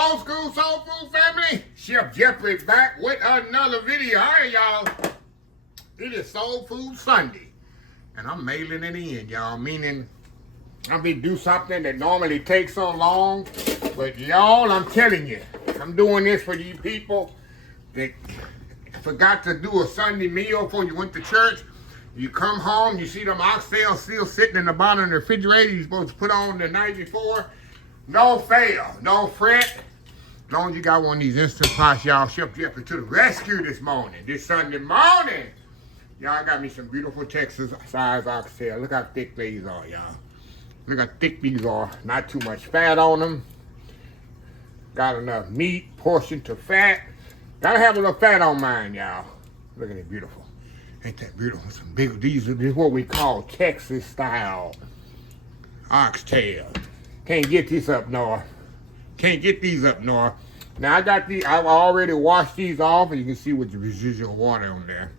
old school soul food family. Chef Jeffrey back with another video. All right, y'all. It is Soul Food Sunday, and I'm mailing it in, y'all. Meaning, I'm gonna do something that normally takes so long, but y'all, I'm telling you, I'm doing this for you people that forgot to do a Sunday meal before you went to church. You come home, you see them oxtails still sitting in the bottom of the refrigerator. You're supposed to put on the night before. No fail, no fret. As long as you got one of these Instant Pots, y'all, Chef Jeffrey to the rescue this morning, this Sunday morning. Y'all got me some beautiful Texas size oxtail. Look how thick these are, y'all. Look how thick these are. Not too much fat on them. Got enough meat, portion to fat. Gotta have a little fat on mine, y'all. Look at it, beautiful. Ain't that beautiful? Some big, these are what we call Texas style oxtail. Can't get this up north. Can't get these up north. Now I got these, I've already washed these off, and you can see with the residual water on there.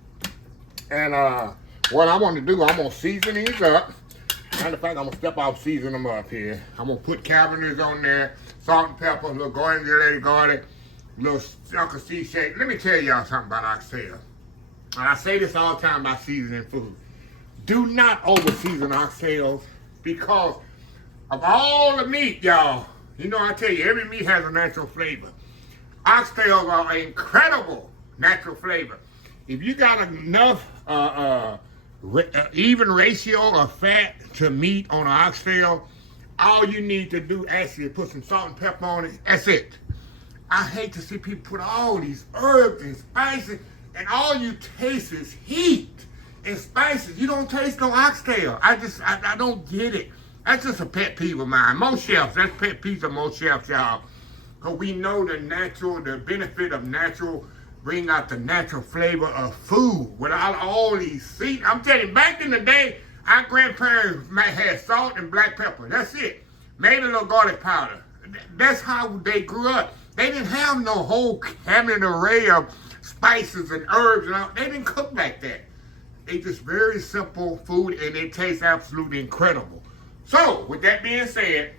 And what I'm gonna do, I'm gonna season these up. Matter of fact, I'm gonna step off, season them up here. I'm gonna put cabbages on there, salt and pepper, a little garlic, a little chunk of sea shake. Let me tell y'all something about oxtail. And I say this all the time about seasoning food. Do not over season oxtails, because of all the meat, y'all. You know, I tell you, every meat has a natural flavor. Oxtails are an incredible natural flavor. If you got enough even ratio of fat to meat on an oxtail, all you need to do actually is put some salt and pepper on it. That's it. I hate to see people put all these herbs and spices, and all you taste is heat and spices. You don't taste no oxtail. I don't get it. That's just a pet peeve of mine. Most chefs, that's pet peeve of most chefs, y'all. Because we know the benefit of natural, bring out the natural flavor of food without all these seasonings. I'm telling you, back in the day, our grandparents might have salt and black pepper. That's it. Maybe a little garlic powder. That's how they grew up. They didn't have no whole cabinet array of spices and herbs and all. They didn't cook like that. They just very simple food, and it tastes absolutely incredible. So, with that being said,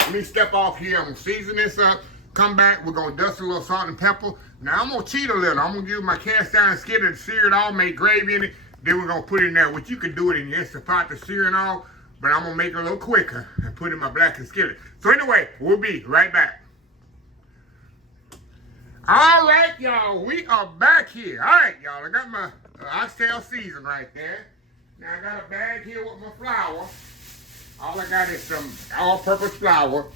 let me step off here. I'm going to season this up. Come back. We're going to dust a little salt and pepper. Now, I'm going to cheat a little. I'm going to use my cast iron skillet, sear it all, make gravy in it. Then we're going to put it in there, which you can do it in your Instant Pot to sear it all. But I'm going to make it a little quicker and put it in my blackened skillet. So, anyway, we'll be right back. All right, y'all. We are back here. All right, y'all. I got my oxtail seasoned right there. Now, I got a bag here with my flour. All I got is some all-purpose flour.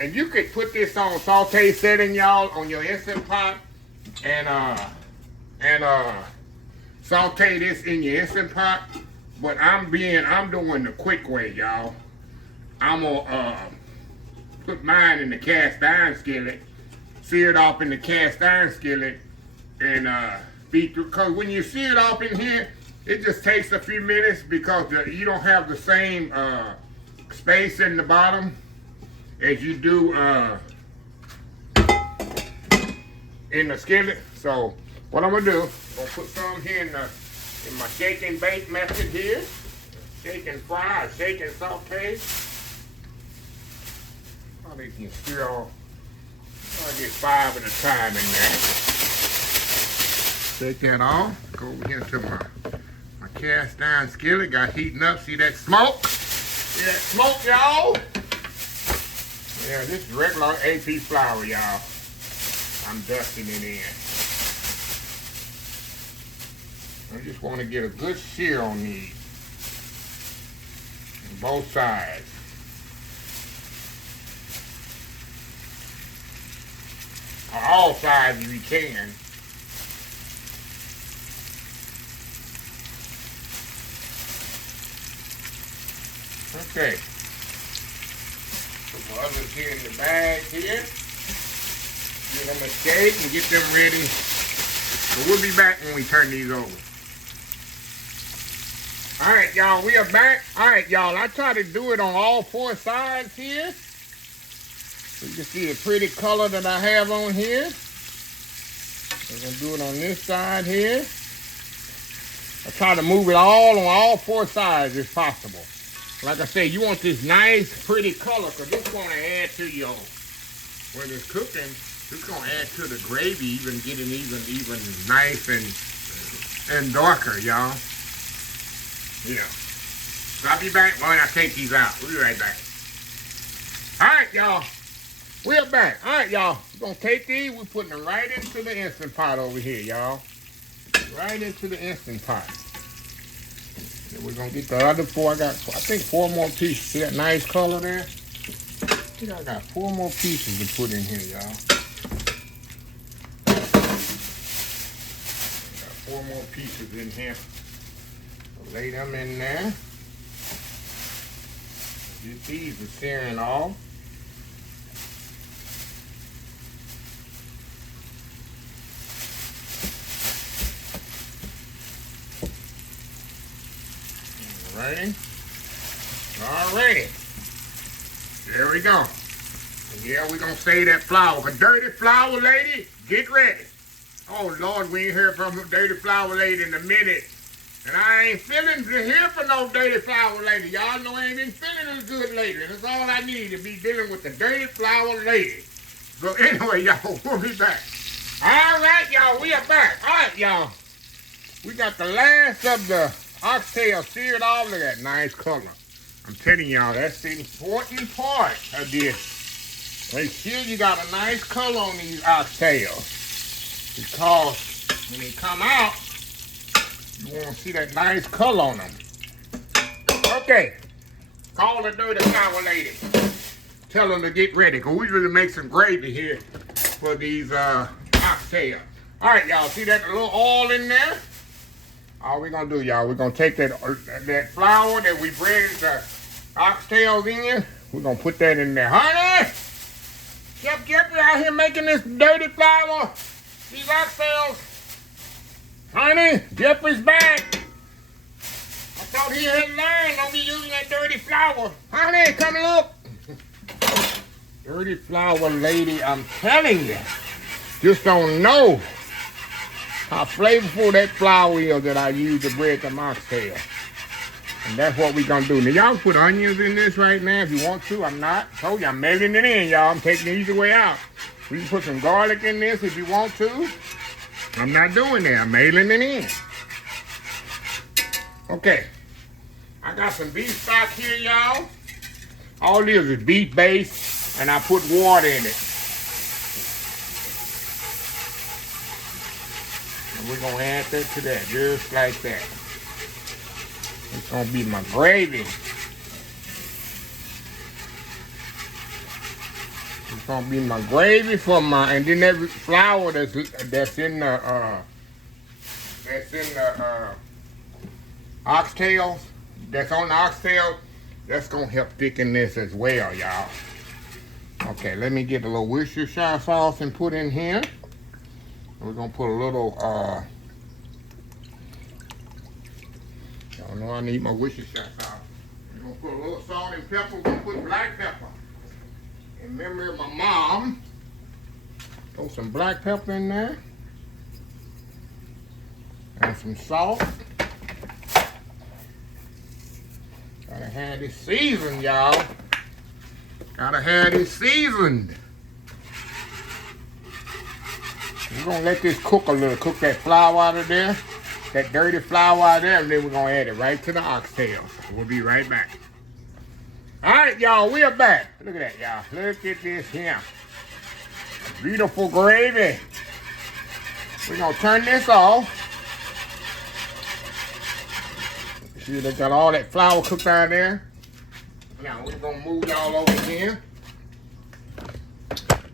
And you could put this on saute setting, y'all, on your Instant Pot. And saute this in your Instant Pot. But I'm doing the quick way, y'all. I'm gonna put mine in the cast iron skillet, sear it off in the cast iron skillet, and feed through. Because when you sear it off in here, it just takes a few minutes, because you don't have the same space in the bottom as you do in the skillet. So what I'm gonna do, I'm gonna put some here in my shake and bake method here. Shake and fry, shake and saute. Oh, they can stir all. I'll get 5 at a time in there. Take that off. Go over here to my cast iron skillet. Got heating up. See that smoke? See that smoke, y'all? Yeah, this is regular AP flour, y'all. I'm dusting it in. I just want to get a good sear on these. On both sides. On all sides if you can. Okay. Put my others here in the bag here. Give them a shake and get them ready. So we'll be back when we turn these over. All right, y'all, we are back. All right, y'all, I try to do it on all 4 sides here. So you can see the pretty color that I have on here. We're going to do it on this side here. I try to move it all on all 4 sides if possible. Like I said, you want this nice, pretty color, because this is going to add to your when it's cooking, it's gonna add to the gravy, even getting even nice and darker, y'all. Yeah. So I'll be back when I take these out. We'll be right back. All right, y'all. We're back. All right, y'all. We're gonna take these. We're putting them right into the Instant Pot over here, y'all. Right into the Instant Pot. And we're gonna get the other four. I think 4 more pieces. See that nice color there? I think I got 4 more pieces to put in here, y'all. Got 4 more pieces in here. So lay them in there. Get these are searing off. Alrighty. There we go. And yeah, we're going to save that flour. A dirty flour lady, get ready. Oh, Lord, we ain't heard from a dirty flour lady in a minute. And I ain't feeling to hear from no dirty flour lady. Y'all know I ain't been feeling as good lately. That's all I need to be dealing with the dirty flour lady. So anyway, y'all, we'll be back. All right, y'all, we are back. All right, y'all. We got the last of the oxtail seared off. Look at that nice color. I'm telling y'all, that's the important part of this. Make sure you got a nice color on these oxtails. Because when they come out, you want to see that nice color on them. Okay. Call the dirty flour lady. Tell them to get ready, because we're going to make some gravy here for these oxtails. All right, y'all. See that little oil in there? All we're going to do, y'all, we're going to take that flour that we breaded the oxtails in. We're going to put that in there. Honey! Chef Jeffrey out here making this dirty flour. These oxtails. Honey, Jeffrey's back. I thought he had learned. Don't be using that dirty flour. Honey, come look. Dirty flour lady, I'm telling you. Just don't know how flavorful that flour is that I use to bread the oxtail. And that's what we're going to do. Now, y'all put onions in this right now if you want to. I'm not. I told you, I'm melting it in, y'all. I'm taking the easy way out. We can put some garlic in this if you want to. I'm not doing that. I'm mailing it in. Okay. I got some beef stock here, y'all. All this is beef base, and I put water in it. And we're going to add that to that, just like that. It's going to be my gravy. It's going to be my gravy for my, and then every flour that's in the oxtails, that's on the oxtail, that's going to help thicken this as well, y'all. Okay, let me get a little Worcestershire sauce and put in here. We're going to put a little, y'all know I need my Worcestershire sauce. We're going to put a little salt and pepper. We're going to put black pepper. In memory of my mom. Throw some black pepper in there. And some salt. Gotta have this seasoned, y'all. Gotta have this seasoned. We're gonna let this cook a little. Cook that flour out of there. That dirty flour out of there. And then we're gonna add it right to the oxtails. We'll be right back. All right, y'all, we are back. Look at that, y'all. Look at this here. Beautiful gravy. We're going to turn this off. See, they got all that flour cooked out there. Now, we're going to move y'all over here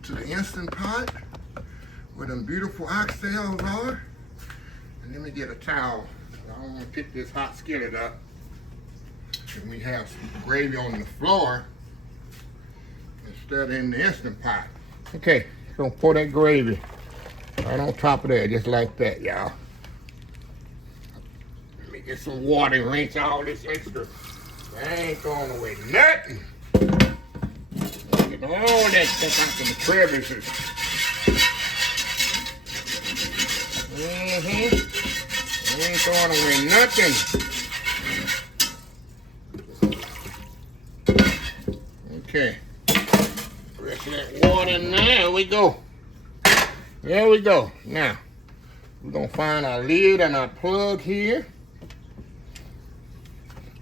to the Instant Pot where them beautiful oxtails are. And let me get a towel. I don't want to pick this hot skillet up. And we have some gravy on the floor instead of in the Instant Pot. Okay, so pour that gravy right on top of that, just like that, y'all. Let me get some water and rinse all this extra. I ain't throwing away nothing. Get all that stuff out in the crevices. I ain't throwing away nothing. Okay, rest of that water in there. we go. There we go. Now, we're going to find our lid and our plug here.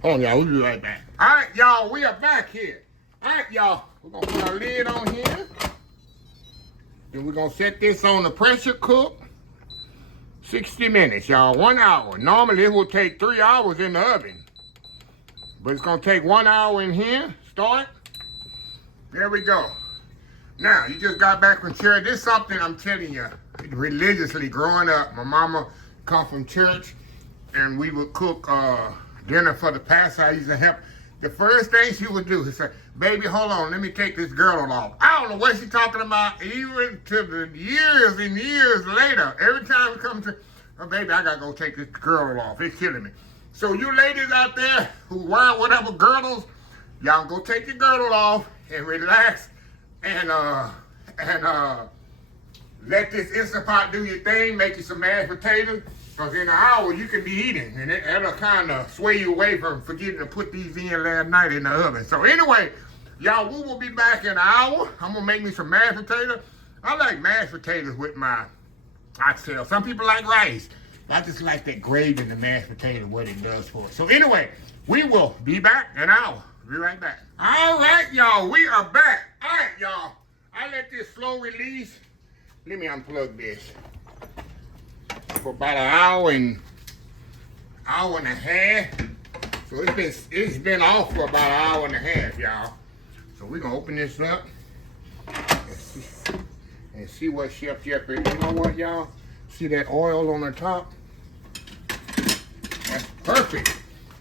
Hold on, y'all. We'll be right back. All right, y'all. We are back here. All right, y'all. We're going to put our lid on here. Then we're going to set this on the pressure cook. 60 minutes, y'all. 1 hour. Normally, it will take 3 hours in the oven. But it's going to take 1 hour in here. Start. There we go. Now, you just got back from church. This is something I'm telling you, religiously growing up. My mama come from church, and we would cook dinner for the pastor. I used to help. The first thing she would do is say, baby, hold on, let me take this girdle off. I don't know what she's talking about, even to the years and years later. Every time we come to, oh, baby, I got to go take this girdle off. It's killing me. So you ladies out there who wear whatever girdles, y'all go take your girdle off and relax and let this Instant Pot do your thing, make you some mashed potatoes. Because in an hour, you can be eating, and it'll kind of sway you away from forgetting to put these in last night in the oven. So anyway, y'all, we will be back in an hour. I'm going to make me some mashed potatoes. I like mashed potatoes with my oxtail. Some people like rice. I just like that gravy in the mashed potato, what it does for us. So anyway, we will be back in an hour. Be right back. All right, y'all, we are back. All right, y'all, I let this slow release. Let me unplug this. For about an hour and a half. So it's been off for about an hour and a half, y'all. So we're gonna open this up and see what Chef Jeffrey. You know what, y'all? See that oil on the top? That's perfect.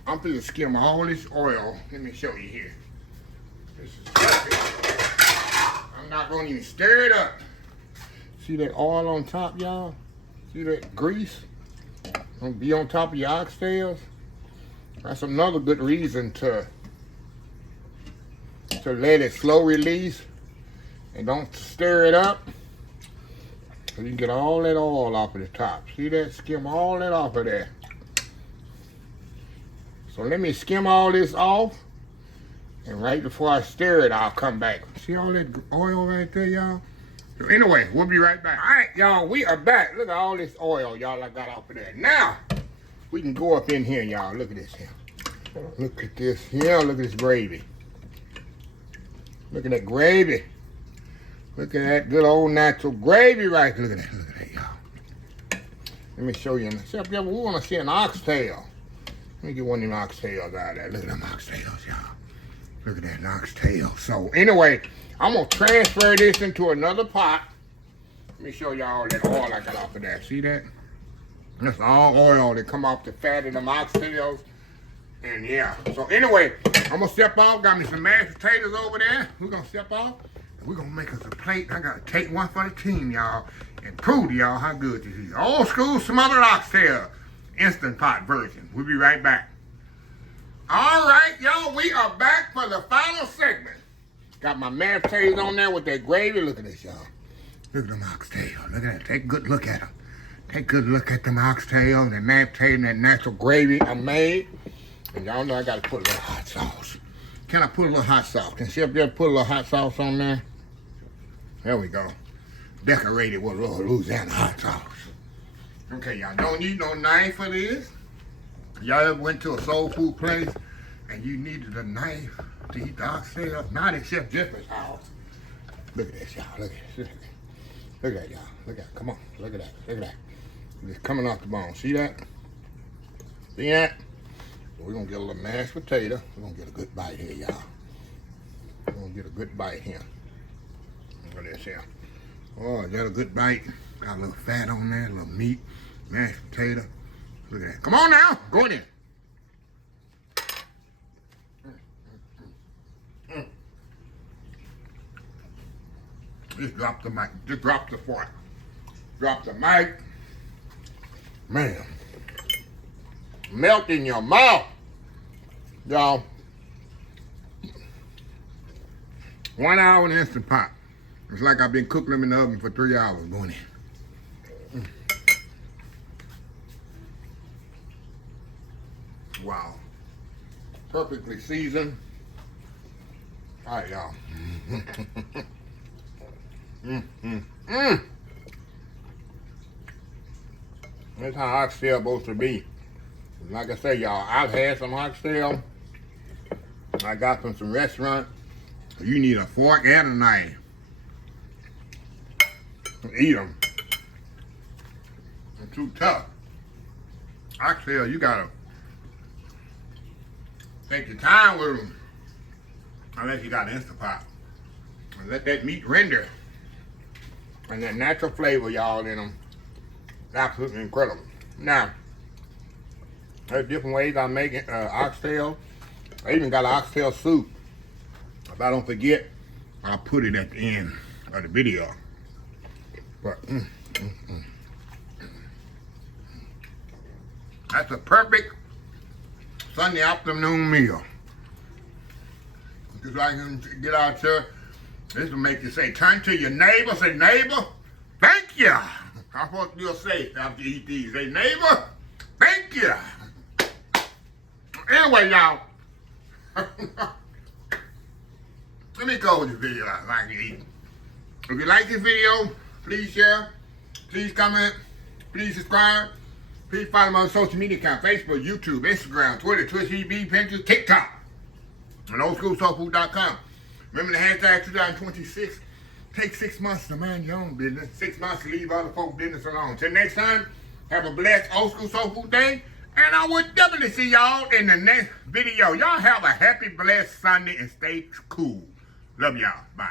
I'm gonna skim all this oil. Let me show you here. This is perfect. I'm not gonna even stir it up. See that oil on top, y'all? See that grease? Gonna be on top of your oxtails. That's another good reason to let it slow release and don't stir it up. So you can get all that oil off of the top. See that? Skim all that off of there. So let me skim all this off. And right before I stir it, I'll come back. See all that oil right there, y'all? So anyway, we'll be right back. All right, y'all, we are back. Look at all this oil, y'all, I got off of there. Now, we can go up in here, y'all. Look at this here. Look at this here. Look at this gravy. Look at that gravy. Look at that good old natural gravy right there. Look at that. Look at that, y'all. Let me show you. Except, we want to see an oxtail. Let me get one of them oxtails out of there. Look at them oxtails, y'all. Look at that oxtail. So, anyway, I'm going to transfer this into another pot. Let me show y'all that oil I got off of that. See that? That's all oil that come off the fat of them oxtails. And yeah. So anyway, I'm going to step off. Got me some mashed potatoes over there. We're going to step off. And we're going to make us a plate. I got to take one for the team, y'all. And prove to y'all how good this is. Old school smothered oxtail. Instant Pot version. We'll be right back. All right, y'all. We are back for the final segment. Got my mashed potatoes on there with that gravy. Look at this, y'all. Look at them oxtails. Look at that. Take a good look at them. Take a good look at them oxtails, that mashed potato, and that natural gravy I made. And y'all know I got to put a little hot sauce. Can I put a little hot sauce? Can Chef just put a little hot sauce on there? There we go. Decorated with a little Louisiana hot sauce. Okay, y'all don't need no knife for this. Y'all ever went to a soul food place and you needed a knife to eat the oxtail? Not at Chef Jeffrey's house. Look at this, y'all. Look at this. Look at that, y'all. Look at that. Come on. Look at that. Look at that. It's coming off the bone. See that? See that? So we're going to get a little mashed potato. We're going to get a good bite here, y'all. We're going to get a good bite here. Look at this here. Oh, is that a good bite? Got a little fat on there, a little meat, mashed potato. Look at that. Come on now. Go in there. Just drop the mic. Just drop the fork. Drop the mic. Man. Melt in your mouth. Y'all. 1 hour in the Instant Pot. It's like I've been cooking them in the oven for 3 hours going in. Wow. Perfectly seasoned. All right, y'all. That's how oxtail supposed to be. Like I say, y'all, I've had some oxtail. I got from some restaurant. You need a fork and a knife to eat them. They're too tough. Oxtail, you gotta take your time with them. Unless you got an Instapot. And let that meat render. And that natural flavor, y'all, in them. It's absolutely incredible. Now, there's different ways I make it, oxtail. I even got an oxtail soup. If I don't forget, I'll put it at the end of the video. But, that's a perfect Sunday afternoon meal. Just like you get out there, this will make you say, turn to your neighbor, say, neighbor, thank you. That's what you'll say after you eat these. Say, neighbor, thank you. Anyway, y'all, let me go with the video I like to eat. If you like this video, please share, please comment, please subscribe. Please follow me on social media account, Facebook, YouTube, Instagram, Twitter, Twitch TV, Pinterest, TikTok, and oldschoolsoulfood.com. Remember the hashtag 2026. Take 6 months to mind your own business. 6 months to leave other folks' business alone. Till next time, have a blessed Old School Soul Food Day. And I will definitely see y'all in the next video. Y'all have a happy, blessed Sunday and stay cool. Love y'all. Bye.